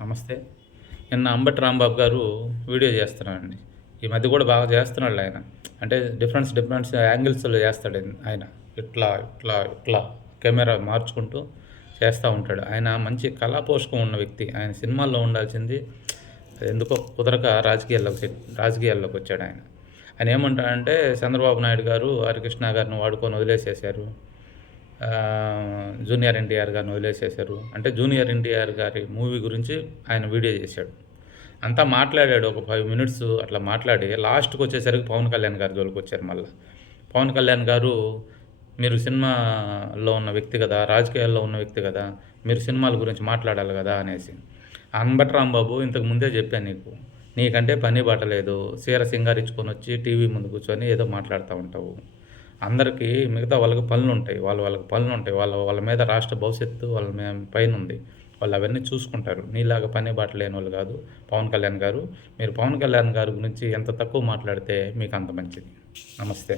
నమస్తే. నిన్న అంబటి రాంబాబు గారు వీడియో చేస్తున్నారండి. ఈ మధ్య కూడా బాగా చేస్తున్నాడు ఆయన. అంటే డిఫరెన్స్ యాంగిల్స్‌లో చేస్తాడు ఆయన. ఇట్లా, ఇట్లా, ఇట్లా కెమెరా మార్చుకుంటూ చేస్తా ఉంటాడు. ఆయన మంచి కళాపోషకం ఉన్న వ్యక్తి. ఆయన సినిమాల్లో ఉండాల్సింది ఎందుకో కుదరక రాజకీయాల్లోకి వచ్చాడు ఆయన. ఆయన ఏమంటాడంటే చంద్రబాబు నాయుడు గారు హరికృష్ణ గారిని వాడుకొని వదిలేసేశారు. జూనియర్ ఎన్టీఆర్ గారిని వదిలేసేశారు. అంటే జూనియర్ ఎన్టీఆర్ గారి మూవీ గురించి ఆయన వీడియో చేశాడు. అంతా మాట్లాడాడు. ఒక 5 మినిట్స్ అట్లా మాట్లాడి లాస్ట్‌కి వచ్చేసరికి పవన్ కళ్యాణ్ గారి జోలికొచ్చారు మళ్ళా. పవన్ కళ్యాణ్ గారు, మీరు సినిమాలో ఉన్న వ్యక్తి కదా, రాజకీయాల్లో ఉన్న వ్యక్తి కదా, మీరు సినిమాల గురించి మాట్లాడాలి కదా అనేసి. అంబటి రాంబాబు, ఇంతకు ముందే చెప్పాను నీకు, నీకంటే పని బాట లేదు, చీర సింగారించుకొని వచ్చి టీవీ ముందు కూర్చొని ఏదో మాట్లాడుతూ ఉంటావు. అందరికీ మిగతా వాళ్ళకి పనులుంటాయి. వాళ్ళకి పనులుంటాయి. వాళ్ళ మీద రాష్ట్ర భవిష్యత్తు వాళ్ళ పైన ఉంది. వాళ్ళు అవన్నీ చూసుకుంటారు. నీలాగా పని బాట లేనోళ్ళు కాదు పవన్ కళ్యాణ్ గారు. మీరు పవన్ కళ్యాణ్ గారి గురించి ఎంత తక్కువ మాట్లాడితే మీకు అంత మంచిది. నమస్తే.